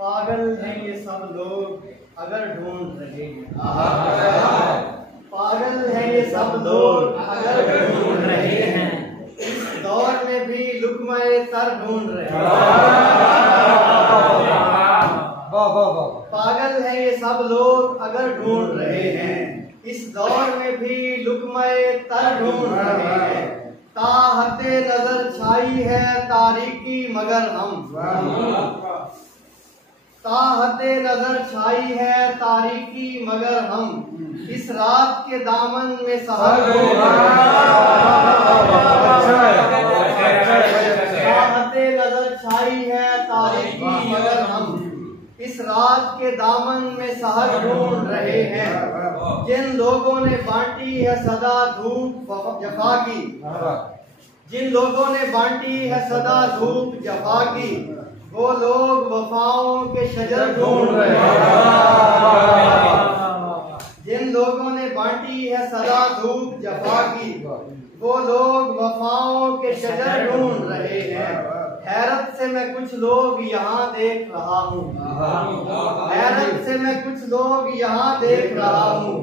पागल हैं ये सब लोग अगर ढूंढ रहे हैं। पागल हैं ये सब लोग अगर ढूंढ रहे हैं। इस दौर में भी लुक़्मा-ए तर ढूंढ रहे हैं। पागल हैं ये सब लोग अगर ढूंढ रहे हैं। इस दौर में भी लुक़्मा-ए तर ढूंढ रहे हैं। ताहते नजर छाई है तारीकी मगर हम। ताहते नजर छाई है तारीकी मगर हम। इस रात के दामन में सहर ढूंढ ताहते नजर छाई है तारीकी मगर हम। इस रात के दामन में सहर ढूंढ रहे हैं। जिन लोगों ने बांटी है सदा धूप जफा की। जिन लोगों ने बांटी है सदा धूप जफा की। वो लोग वफाओं के शजर ढूंढ रहे हैं। जिन लोगों ने बांटी है सदा धूप जफा की। वो लोग वफाओं के शजर ढूंढ रहे हैं। हैरत से मैं कुछ लोग यहाँ देख रहा हूँ। हैरत से मैं कुछ लोग यहाँ देख रहा हूँ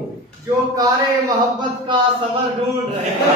जो कारे मोहब्बत का समर ढूंढ रहे हैं।